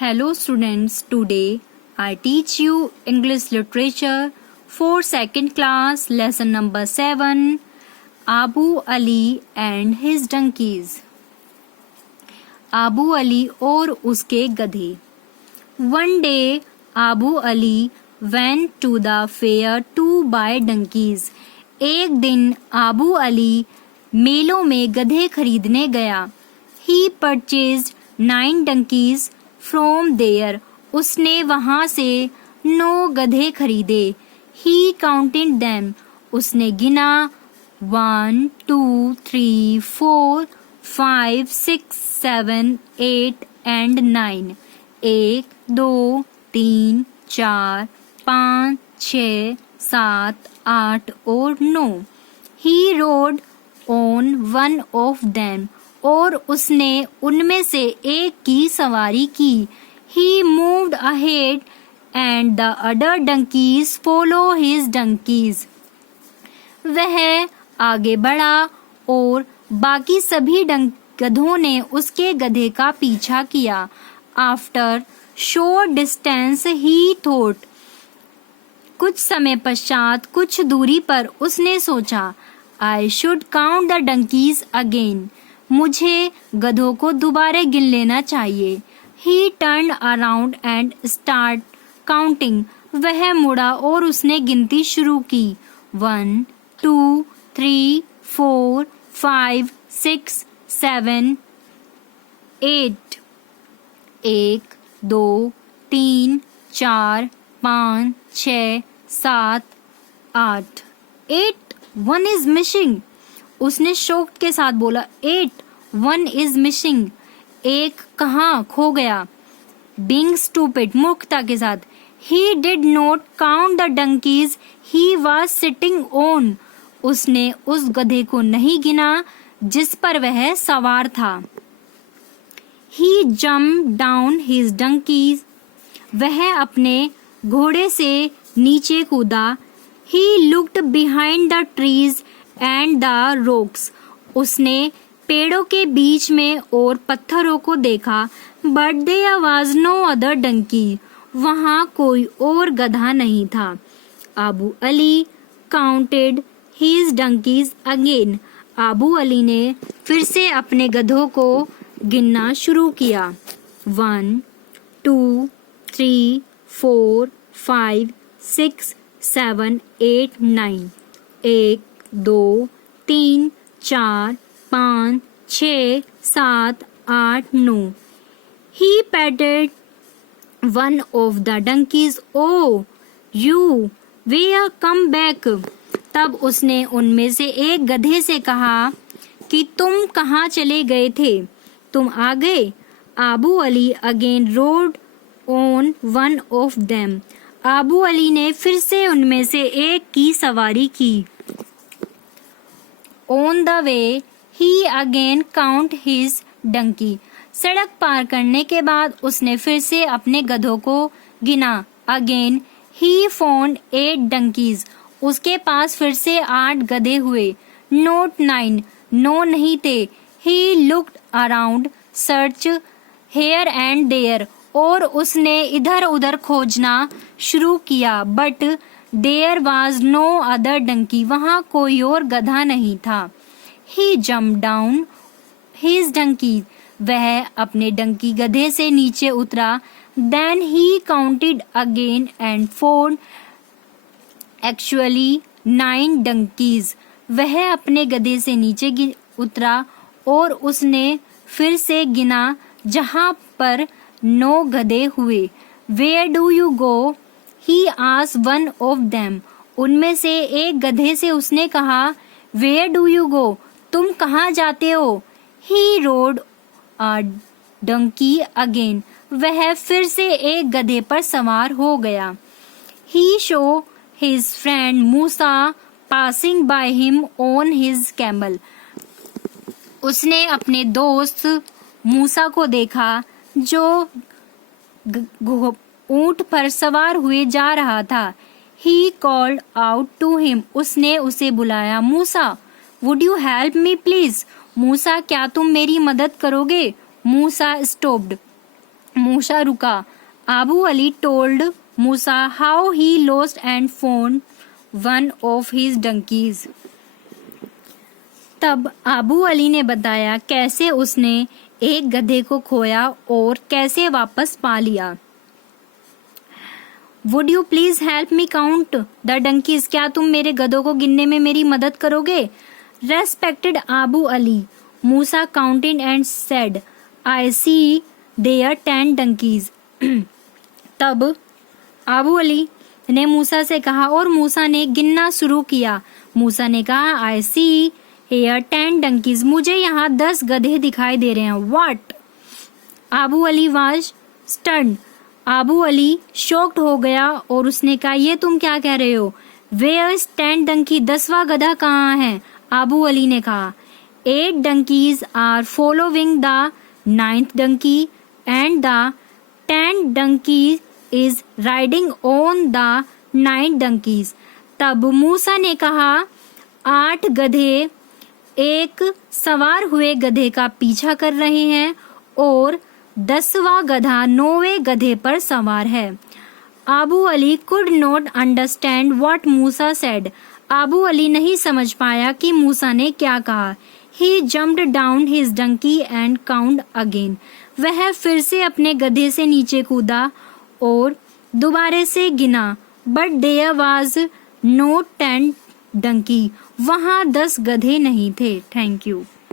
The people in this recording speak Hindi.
Hello students, today I teach you English literature for second class lesson number 7 Abu Ali and his donkeys. Abu Ali और उसके गधे. One day Abu Ali went to the fair to buy donkeys. एक दिन आबू अली मेलों में गधे खरीदने गया. He purchased 9 donkeys from there. उसने वहाँ से 9 गधे खरीदे. He counted them. उसने गिना 1, 2, 3, 4, 5, 6, 7, 8 and 9. 1, 2, 3, 4, 5, 6, 7, 8 और 9. He rode on one of them. और उसने उनमें से एक की सवारी की. He moved ahead and the other donkeys follow his donkeys. वह आगे बढ़ा और बाकी सभी गधों ने उसके गधे का पीछा किया. After short distance he thought. कुछ समय पश्चात कुछ दूरी पर उसने सोचा I should count the donkeys again. मुझे गधों को दोबारा गिन लेना चाहिए. He turned around and started counting. वह मुड़ा और उसने गिनती शुरू की. 1, 2, 3, 4, 5, 6, 7, 8. 1, 2, 3, 4, 5, 6, 7, 8. 8. 1 is missing. उसने शौक के साथ बोला 8. 1 is missing. एक कहाँ खो गया. Being stupid, मूर्खता के साथ. He did not count the donkeys he was sitting on. उसने उस गधे को नहीं गिना जिस पर वह सवार था. He jumped down his donkeys. वह अपने घोड़े से नीचे कूदा. He looked behind the trees and the rocks. उसने पेड़ों के बीच में और पत्थरों को देखा. But there was no other donkey. वहाँ कोई और गधा नहीं था. Abu Ali counted his donkeys again. Abu Ali ने फिर से अपने गधों को गिनना शुरू किया. 1, 2, 3, 4, 5, 6, 7, 8, 9. 1, 2, 3, 4, 5, 6, 7, 8, 9. He patted one of the donkeys. Oh, you, where come back? तब उसने उनमें से एक गधे से कहा कि तुम कहाँ चले गए थे. तुम आ गए. Abu Ali again rode on one of them. Abu Ali ने फिर से उनमें से एक की सवारी की. On the way, he again counted his donkey. सड़क पार करने के बाद उसने फिर से अपने गधों को गिना. Again, he found 8 donkeys. उसके पास फिर से 8 गधे हुए. Not 9. 9 नहीं थे. He looked around, searched here and there. और उसने इधर उधर खोजना शुरू किया. But there was no other donkey. वहाँ कोई और गधा नहीं था. He jumped down his donkey. वह अपने डंकी गधे से नीचे उतरा. Then he counted again and found actually 9 donkeys. वह अपने गधे से नीचे उतरा और उसने फिर से गिना जहाँ पर 9 गधे हुए. Where do you go? He asked one of them. उनमें से एक गधे से उसने कहा Where do you go? तुम कहाँ जाते हो. He rode a donkey again. वह फिर से एक गधे पर सवार हो गया. He saw his friend Musa passing by him on his camel. उसने अपने दोस्त मूसा को देखा जो ऊंट पर सवार हुए जा रहा था. He called out to him. उसने उसे बुलाया. मूसा, would you help me please? मूसा, क्या तुम मेरी मदद करोगे? मूसा stopped. मूसा रुका। Abu Ali told Musa how he lost and found one of his donkeys. तब आबू अली ने बताया कैसे उसने एक गधे को खोया और कैसे वापस पा लिया। Would you please help me count the donkeys, क्या तुम मेरे गधों को गिनने में मेरी मदद करोगे? Respected Abu Ali, Musa counted and said I see there 10 donkeys. तब आबू अली ने मूसा से कहा और मूसा ने गिनना शुरू किया। मूसा ने कहा आई सी हेयर 10 डंकीज, मुझे यहाँ 10 गधे दिखाई दे रहे हैं। What? Abu Ali was stunned, Abu Ali shocked हो गया और उसने कहा ये तुम क्या कह रहे हो? वेयर इज 10 डंकी, 10वां गधा कहाँ है? आबू अली ने कहा 8 donkeys are following the 9th donkey and the 10 donkey is riding on the 9 donkeys. तब मूसा ने कहा 8 गधे एक सवार हुए गधे का पीछा कर रहे हैं और 10वां गधा 9वें गधे पर सवार है। Abu Ali could not understand what Musa said, Abu Ali नहीं समझ पाया कि मूसा ने क्या कहा। He jumped down his donkey and count again, वह फिर से अपने गधे से नीचे कूदा और दोबारा से गिना। But there was no 10 donkey, वहां 10 गधे नहीं थे। Thank you.